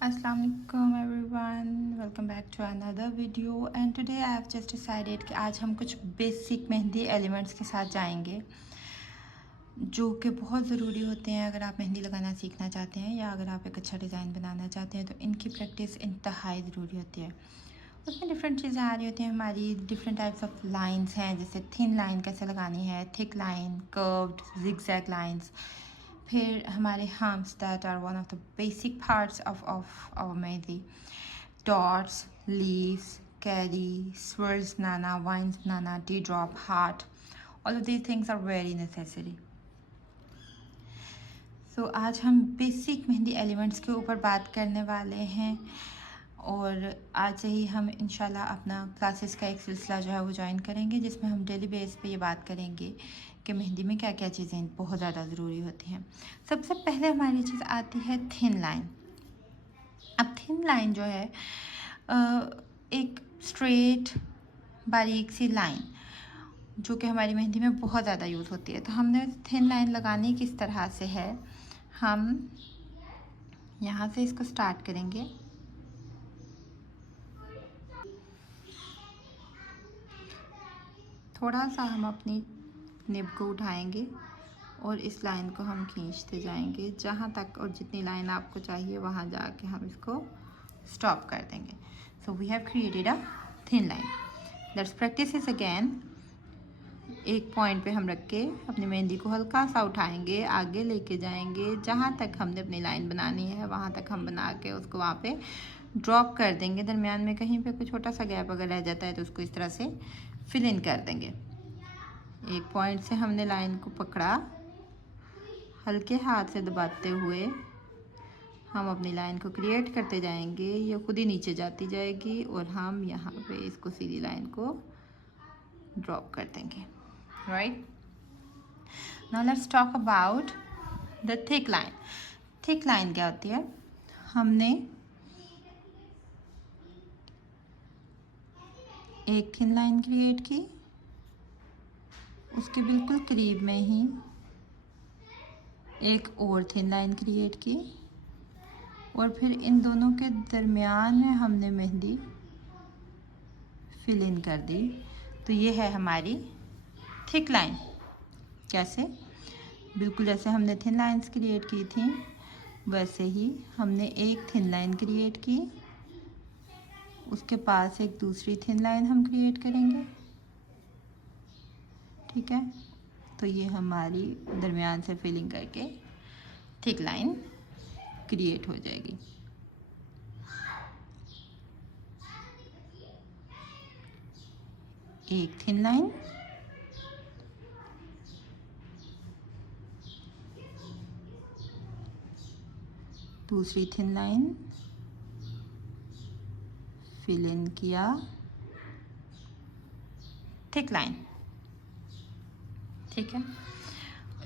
Assalamu alaikum everyone, welcome back to another video and today I have just decided कि आज हम कुछ basic mehndi elements के साथ जाएंगे जो कि बहुत ज़रूरी होते हैं अगर आप मेहंदी लगाना सीखना चाहते हैं या अगर आप एक अच्छा डिज़ाइन बनाना चाहते हैं तो इनकी प्रैक्टिस इंतहाई ज़रूरी होती है। उसमें डिफरेंट चीज़ें आ रही होती हैं हमारी, डिफरेंट टाइप्स ऑफ लाइंस हैं, जैसे थिन लाइन कैसे लगानी है, thick line, curved, zigzag lines. फिर हमारे hums that are one of the basic parts of our mehndi, dots, leaves, kairi, swirls बनाना, वाइन्स बनाना, teardrop, heart, all of these things are very necessary. So आज हम basic mehndi elements के ऊपर बात करने वाले हैं और आज से ही हम इंशाल्लाह अपना क्लासेस का एक सिलसिला जो है वो ज्वाइन करेंगे जिसमें हम डेली बेस पे ये बात करेंगे कि मेहंदी में क्या क्या चीज़ें बहुत ज़्यादा ज़रूरी होती हैं। सबसे पहले हमारी चीज़ आती है थिन लाइन। अब थिन लाइन जो है एक स्ट्रेट बारीक सी लाइन जो कि हमारी मेहंदी में बहुत ज़्यादा यूज़ होती है। तो हमने थिन लाइन लगानी किस तरह से है, हम यहाँ से इसको स्टार्ट करेंगे, थोड़ा सा हम अपनी निब को उठाएंगे और इस लाइन को हम खींचते जाएंगे जहाँ तक, और जितनी लाइन आपको चाहिए वहाँ जाके हम इसको स्टॉप कर देंगे। So we have created a thin line. Let's practice is again. एक पॉइंट पे हम रख के अपनी मेहंदी को हल्का सा उठाएंगे, आगे लेके जाएंगे, जहाँ तक हमने अपनी लाइन बनानी है वहाँ तक हम बना के उसको वहाँ पे ड्रॉप कर देंगे। दरमियान में कहीं पे कोई छोटा सा गैप अगर रह जाता है तो उसको इस तरह से फिल इन कर देंगे। एक पॉइंट से हमने लाइन को पकड़ा, हल्के हाथ से दबाते हुए हम अपनी लाइन को क्रिएट करते जाएंगे, ये खुद ही नीचे जाती जाएगी और हम यहाँ पे इसको सीधी लाइन को ड्रॉप कर देंगे। Right, now let's talk about the thick line. Thick line क्या होती है, हमने एक थिन लाइन क्रिएट की, उसके बिल्कुल करीब में ही एक और थिन लाइन क्रिएट की और फिर इन दोनों के दरमियान में हमने मेहंदी फिल इन कर दी। तो ये है हमारी थिक लाइन। कैसे, बिल्कुल जैसे हमने थिन लाइंस क्रिएट की थी वैसे ही हमने एक थिन लाइन क्रिएट की, उसके पास एक दूसरी थिन लाइन हम क्रिएट करेंगे। ठीक है, तो ये हमारी दरमियान से फिलिंग करके थिक लाइन क्रिएट हो जाएगी। एक थिन लाइन, दूसरी थिन लाइन, फिल इन किया, थिक लाइन। ठीक है,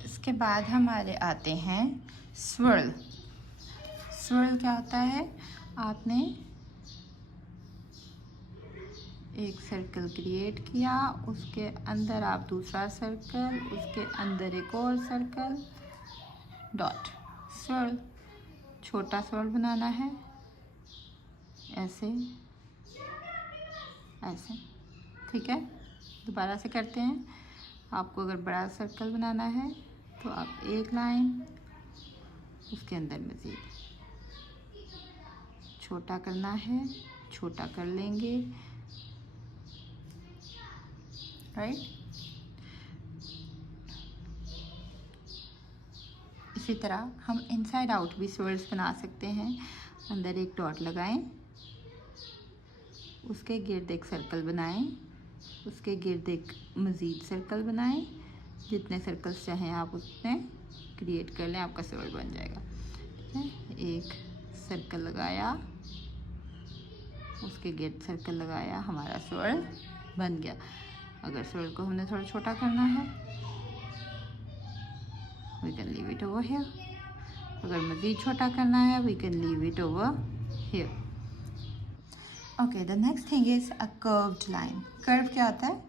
इसके बाद हमारे आते हैं स्वर्ल। स्वर्ल क्या होता है, आपने एक सर्कल क्रिएट किया, उसके अंदर आप दूसरा सर्कल, उसके अंदर एक और सर्कल, डॉट। स्वर्ल, छोटा स्वर्ल बनाना है, ऐसे ऐसे। ठीक है, दोबारा से करते हैं। आपको अगर बड़ा सर्कल बनाना है तो आप एक लाइन, उसके अंदर मज़ीद छोटा करना है, छोटा कर लेंगे। राइट, इसी तरह हम इनसाइड आउट भी स्वर्ल्स बना सकते हैं। अंदर एक डॉट लगाएं, उसके गिर्द एक सर्कल बनाएं, उसके गिर्द एक मज़ीद सर्कल बनाएं। जितने सर्कल्स चाहें आप उतने क्रिएट कर लें, आपका स्वर्ल बन जाएगा। ठीक है, एक सर्कल लगाया, उसके गिर्द सर्कल लगाया, हमारा स्वर्ल बन गया। अगर स्वर्ल को हमने थोड़ा छोटा करना है we can leave it over here, अगर मज़ीद छोटा करना है we can leave it over here. Okay, the next thing is a curved line. Curve क्या होता है,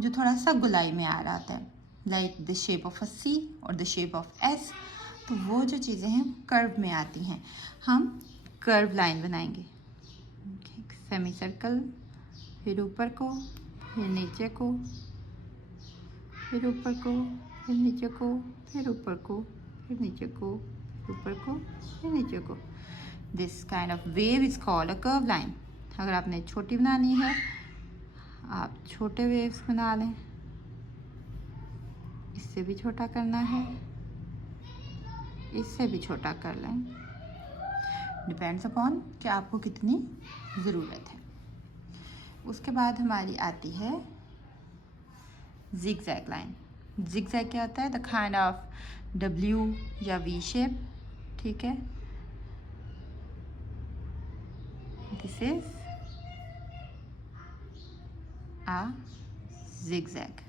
जो थोड़ा सा गोलाई में आ रहा होता है, like the shape of a C और द शेप ऑफ एस। तो वो जो चीज़ें हैं कर्व में आती हैं, हम कर्व लाइन बनाएंगे। सेमी सर्कल, फिर ऊपर को, फिर नीचे को, फिर ऊपर को, फिर नीचे को, फिर ऊपर को, फिर नीचे को, फिर ऊपर को, फिर नीचे को। This kind of wave is called a curve line. अगर आपने छोटी बनानी है आप छोटे वेव्स बना लें, इससे भी छोटा करना है, इससे भी छोटा कर लें, डिपेंड्स अपॉन कि आपको कितनी ज़रूरत है। उसके बाद हमारी आती है जिगजैग लाइन। जिगजैग क्या होता है? द काइंड ऑफ W या V शेप, ठीक है। This is a zigzag.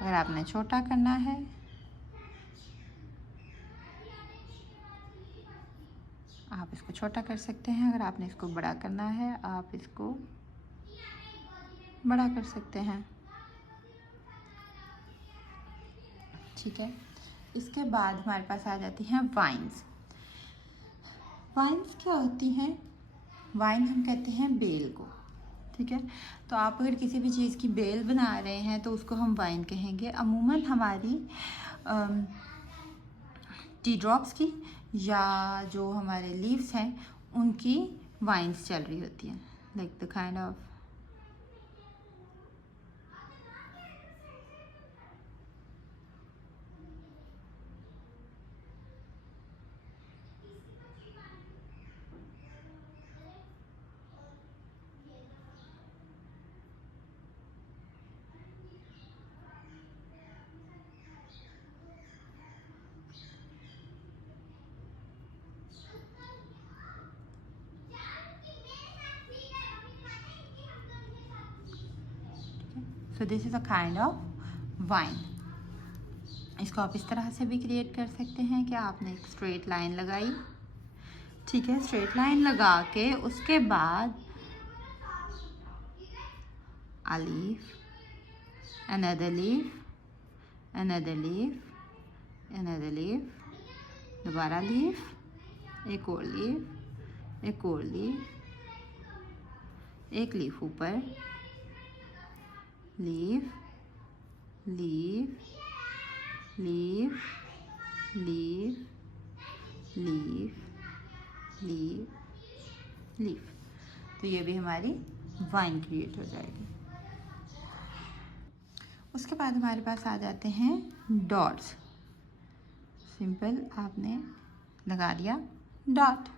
अगर आपने छोटा करना है आप इसको छोटा कर सकते हैं, अगर आपने इसको बड़ा करना है आप इसको बड़ा कर सकते हैं, ठीक है। इसके बाद हमारे पास आ जाती हैं वाइन्स। वाइन्स क्या होती हैं? वाइन हम कहते हैं बेल को, ठीक है। तो आप अगर किसी भी चीज़ की बेल बना रहे हैं तो उसको हम वाइन कहेंगे। अमूमन हमारी टी ड्रॉप्स की या जो हमारे लीव्स हैं उनकी वाइन्स चल रही होती हैं, like the kind of so this is a kind of wine. इसको आप इस तरह से भी क्रिएट कर सकते हैं कि आपने एक स्ट्रेट लाइन लगाई, ठीक है। स्ट्रेट लाइन लगा के उसके बाद a leaf, another leaf, another leaf, another leaf, दोबारा लीफ, एक और लीफ, एक और लीफ, एक लीफ ऊपर, leaf, leaf, leaf, leaf, leaf, leaf, leaf. तो ये भी हमारी वाइन क्रिएट हो जाएगी। उसके बाद हमारे पास आ जाते हैं डॉट्स। सिंपल आपने लगा दिया डॉट,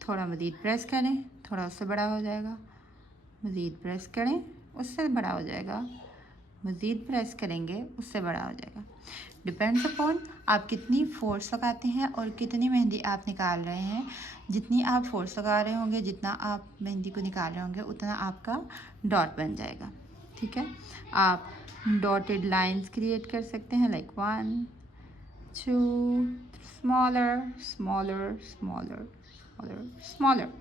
थोड़ा मज़ीद प्रेस करें, थोड़ा उससे बड़ा हो जाएगा, मज़ीद प्रेस करें उससे बड़ा हो जाएगा, मज़ीद प्रेस करेंगे उससे बड़ा हो जाएगा। डिपेंड्स अपॉन आप कितनी फोर्स लगाते हैं और कितनी मेहंदी आप निकाल रहे हैं। जितनी आप फोर्स लगा रहे होंगे, जितना आप मेहंदी को निकाल रहे होंगे, उतना आपका डॉट बन जाएगा, ठीक है। आप डॉटेड लाइंस क्रिएट कर सकते हैं, like 1 2 smaller smaller smaller smaller smaller.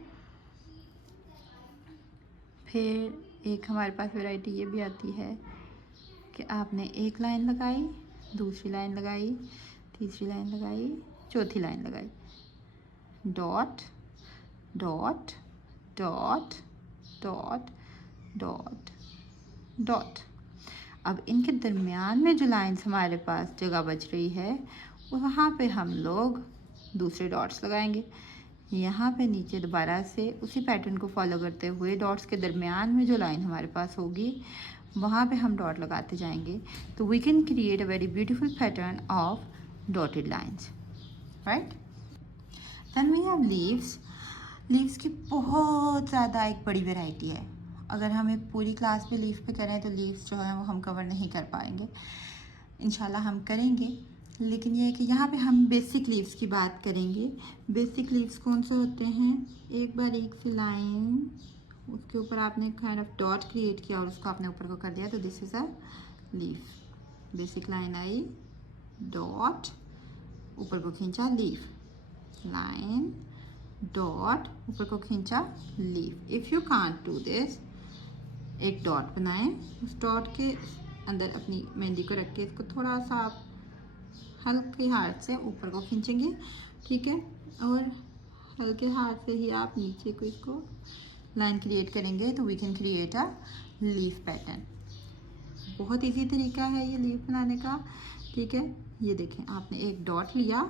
फिर एक हमारे पास वैरायटी ये भी आती है कि आपने एक लाइन लगाई, दूसरी लाइन लगाई, तीसरी लाइन लगाई, चौथी लाइन लगाई, dot dot dot dot dot dot. अब इनके दरमियान में जो लाइंस हमारे पास जगह बच रही है वहाँ पे हम लोग दूसरे डॉट्स लगाएंगे। यहाँ पे नीचे दोबारा से उसी पैटर्न को फॉलो करते हुए डॉट्स के दरमियान में जो लाइन हमारे पास होगी वहाँ पे हम डॉट लगाते जाएंगे। तो we can create a very beautiful pattern of dotted lines, right. Then we have leaves. Leaves की बहुत ज़्यादा एक बड़ी वैरायटी है। अगर हम एक पूरी क्लास पे लीव पे करें तो लीव्स जो है वो हम कवर नहीं कर पाएंगे। इंशाल्लाह हम करेंगे, लेकिन ये है कि यहाँ पे हम बेसिक लीव्स की बात करेंगे। बेसिक लीव्स कौन से होते हैं? एक बार एक सी लाइन, उसके ऊपर आपने काइंड ऑफ डॉट क्रिएट किया और उसको आपने ऊपर को कर दिया, तो this is a leaf. Basic line I, dot, ऊपर को खींचा, लीफ, लाइन, डॉट, ऊपर को खींचा, leaf. If you can't do this, एक डॉट बनाएं, उस डॉट के अंदर अपनी मेहंदी को रख के इसको थोड़ा सा आप हल्के हाथ से ऊपर को खींचेंगे, ठीक है। और हल्के हाथ से ही आप नीचे को इसको लाइन क्रिएट करेंगे तो we can create a leaf pattern. बहुत इजी तरीका है ये लीफ बनाने का, ठीक है। ये देखें, आपने एक डॉट लिया,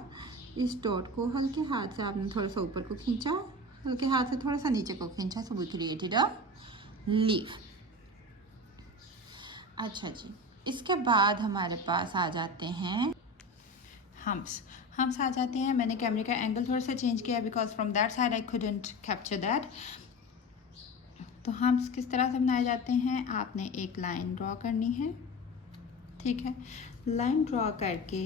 इस डॉट को हल्के हाथ से आपने थोड़ा सा ऊपर को खींचा, हल्के हाथ से थोड़ा सा नीचे को खींचा, so we created a leaf. अच्छा जी, इसके बाद हमारे पास आ जाते हैं हम्प्स। हम्प्स आ जाते हैं। मैंने कैमरे का एंगल थोड़ा सा चेंज किया because from that side I couldn't capture that. तो हम्प्स किस तरह से बनाए जाते हैं, आपने एक लाइन ड्रॉ करनी है, ठीक है। लाइन ड्रॉ करके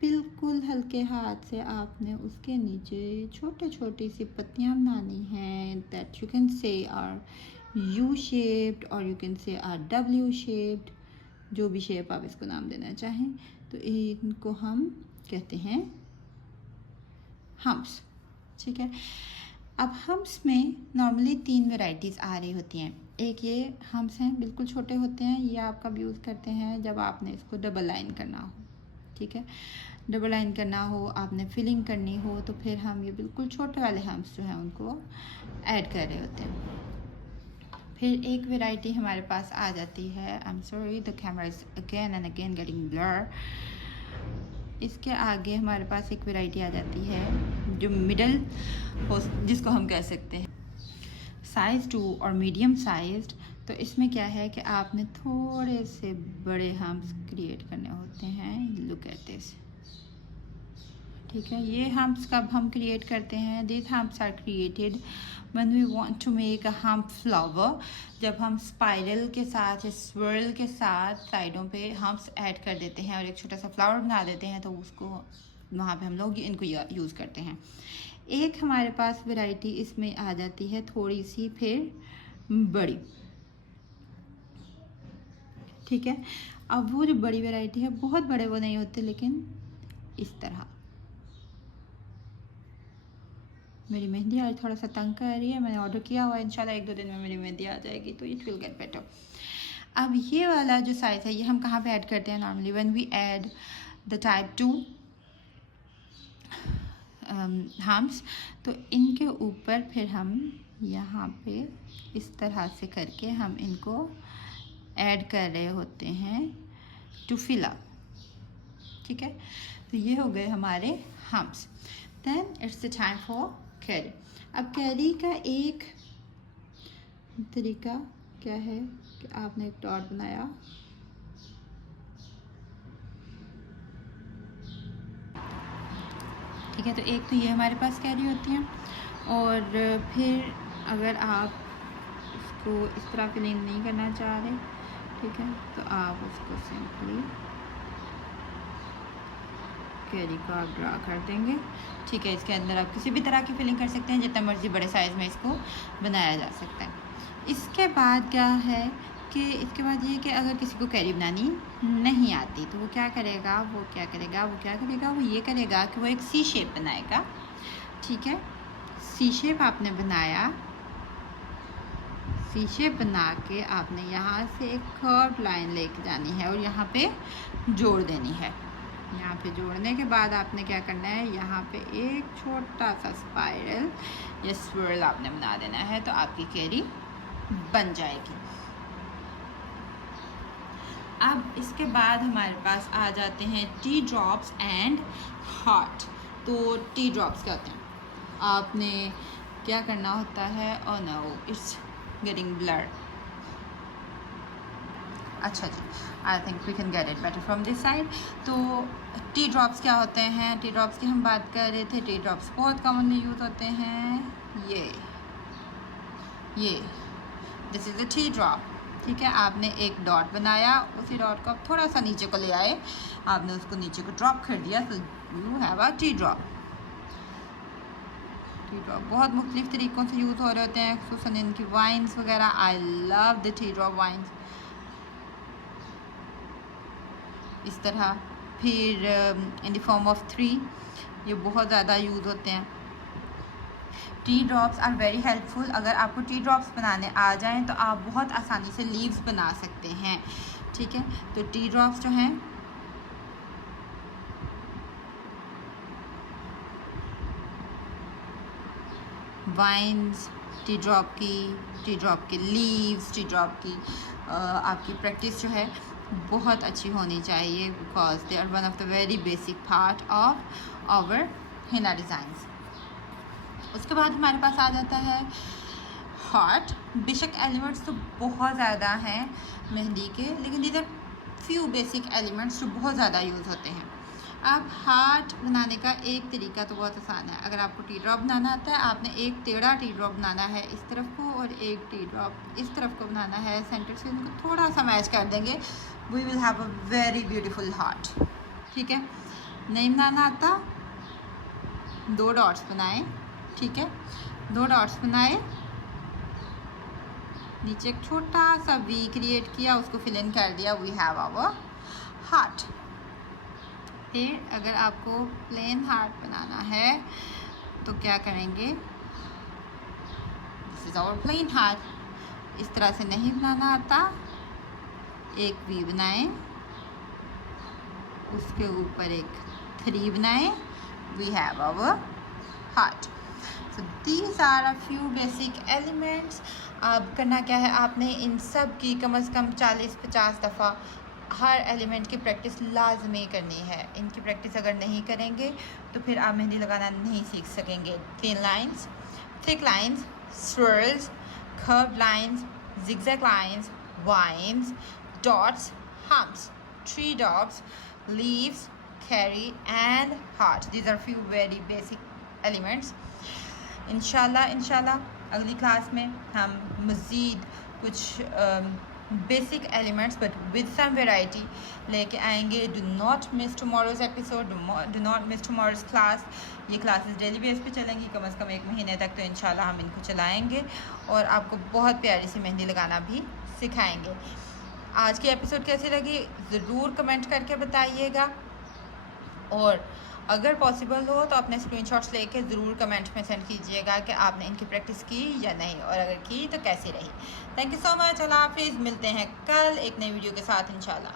बिल्कुल हल्के हाथ से आपने उसके नीचे छोटे छोटी सी पत्तियां बनानी हैं, that you can say are U shaped और you can say are W shaped, जो भी शेप आप इसको नाम देना चाहें। तो इनको हम कहते हैं हम्प्स, ठीक है। अब हम्प्स में नॉर्मली 3 वेराइटीज़ आ रही होती हैं। एक ये हम्प्स हैं, बिल्कुल छोटे होते हैं, ये आप कब यूज़ करते हैं, जब आपने इसको डबल लाइन करना हो, ठीक है। डबल लाइन करना हो, आपने फिलिंग करनी हो, तो फिर हम ये बिल्कुल छोटे वाले हम्प्स जो हैं उनको ऐड कर रहे होते हैं। फिर एक वेराइटी हमारे पास आ जाती है, I am sorry the camera is again and again getting blur. इसके आगे हमारे पास एक वेराइटी आ जाती है जो मिडल, जिसको हम कह सकते हैं साइज 2 और मीडियम साइज्ड। तो इसमें क्या है कि आपने थोड़े से बड़े हम्प्स क्रिएट करने होते हैं। लुक एट दिस, ठीक है। ये हम्प्स कब हम क्रिएट करते हैं, this humps are created when we want to make a hump flower. जब हम स्पाइरल के साथ, स्वर्ल के साथ साइडों पे हम्प्स ऐड कर देते हैं और एक छोटा सा फ्लावर बना देते हैं, तो उसको वहाँ पे हम लोग इनको यूज़ करते हैं। एक हमारे पास वैरायटी इसमें आ जाती है थोड़ी सी फिर बड़ी, ठीक है। अब वो जो बड़ी वैरायटी है, बहुत बड़े वो नहीं होते, लेकिन इस तरह। मेरी मेहंदी आज थोड़ा सा तंग कर रही है, मैंने ऑर्डर किया हुआ है, इंशाल्लाह 1-2 दिन में मेरी मेहंदी आ जाएगी, तो इट विल गेट बेटर। अब ये वाला जो साइज़ है, ये हम कहाँ पे ऐड करते हैं normally, when we add the type 2 humps. तो इनके ऊपर फिर हम यहाँ पे इस तरह से करके हम इनको ऐड कर रहे होते हैं टू फिल अप, ठीक है। तो ये हो गए हमारे humps. Then it's the time for कैरी। अब कैरी का एक तरीका क्या है कि आपने एक डॉट बनाया, ठीक है। तो एक तो ये हमारे पास कैरी होती है, और फिर अगर आप इसको इस तरह फिलिंग नहीं करना चाह रहे, ठीक है, तो आप उसको सिंपली कैरी को आप ड्रा कर देंगे, ठीक है। इसके अंदर आप किसी भी तरह की फिलिंग कर सकते हैं, जितना मर्जी बड़े साइज़ में इसको बनाया जा सकता है। इसके बाद क्या है कि इसके बाद ये कि अगर किसी को कैरी बनानी नहीं आती, तो वो क्या करेगा, वो ये करेगा कि वो एक सी शेप बनाएगा, ठीक है। सी शेप आपने बनाया, सी शेप बना के आपने यहाँ से एक कर्व लाइन लेके जानी है और यहाँ पे जोड़ देनी है। यहाँ पे जोड़ने के बाद आपने क्या करना है, यहाँ पे एक छोटा सा स्पाइरल या स्वर्ल आपने बना देना है, तो आपकी कैरी बन जाएगी। अब इसके बाद हमारे पास आ जाते हैं टी ड्रॉप्स एंड हार्ट। तो टी ड्रॉप्स क्या होते हैं, आपने क्या करना होता है, oh no it's getting blur. अच्छा जी, I think we can get it better from this side. तो टी ड्रॉप्स क्या होते हैं, टी ड्रॉप्स की हम बात कर रहे थे। टी ड्रॉप्स बहुत कॉमनली यूज़ होते हैं। ये this is a T drop, ठीक है। आपने एक डॉट बनाया, उसी डॉट को आप थोड़ा सा नीचे को ले आए, आपने उसको नीचे को ड्रॉप कर दिया, तो you have a T drop. T drop बहुत मुख्तलिफ तरीक़ों से यूज़ हो रहे होते हैं, खुसूसन इनकी वाइन्स वगैरह। I love the teardrop vines, इस तरह। फिर इन द फॉर्म ऑफ 3 ये बहुत ज़्यादा यूज़ होते हैं। T drops are very helpful. अगर आपको टी ड्रॉप्स बनाने आ जाएं तो आप बहुत आसानी से लीव्स बना सकते हैं, ठीक है। तो टी ड्रॉप्स जो हैं वाइन्स, टी ड्रॉप की लीव्स, टी ड्रॉप की आपकी प्रैक्टिस जो है बहुत अच्छी होनी चाहिए, because they are one of the very basic part of our henna designs. उसके बाद हमारे पास आ जाता है हार्ट। बेशक एलिमेंट्स तो बहुत ज़्यादा हैं मेहंदी के, लेकिन these are few basic elements जो बहुत ज़्यादा यूज़ होते हैं। अब हार्ट बनाने का एक तरीका तो बहुत आसान है। अगर आपको टी ड्रॉप बनाना आता है, आपने एक टेढ़ा टी ड्रॉप बनाना है इस तरफ को और एक टी ड्रॉप इस तरफ को बनाना है। सेंटर से उनको थोड़ा सा मैच कर देंगे, we will have a very beautiful heart. ठीक है, नहीं बनाना आता, 2 डॉट्स बनाए। ठीक है, 2 डॉट्स बनाए, नीचे एक छोटा सा वी क्रिएट किया, उसको फिल इन कर दिया, वी हैव आवर हार्ट। फिर अगर आपको प्लेन हार्ट बनाना है तो क्या करेंगे, this is our plain heart. इस तरह से नहीं बनाना आता, एक वी बनाएं, उसके ऊपर एक 3 बनाएं, we have our heart. So these are a few basic elements. अब करना क्या है, आपने इन सब की कम से कम 40-50 दफ़ा हर एलिमेंट की प्रैक्टिस लाजमी करनी है। इनकी प्रैक्टिस अगर नहीं करेंगे तो फिर आप मेहंदी लगाना नहीं सीख सकेंगे। Thin lines, thick lines, swirls, curved lines, zigzag lines, vines, dots, humps, tree dots, leaves, carry and heart. These are few very basic elements. इंशाल्लाह अगली क्लास में हम मज़ीद कुछ basic elements but with some variety लेके आएंगे। Do not miss tomorrow's episode, do not miss tomorrow's class. ये classes daily base पे चलेंगी, कम से कम 1 महीने तक तो इंशाल्लाह हम इनको चलाएंगे और आपको बहुत प्यारी सी मेहंदी लगाना भी सिखाएंगे। आज की एपिसोड कैसी लगी ज़रूर कमेंट करके बताइएगा, और अगर पॉसिबल हो तो अपने स्क्रीनशॉट्स लेके ज़रूर कमेंट में सेंड कीजिएगा कि आपने इनकी प्रैक्टिस की या नहीं, और अगर की तो कैसी रही। Thank you so much. अल्लाह हाफिज़। मिलते हैं कल एक नई वीडियो के साथ इंशाल्लाह।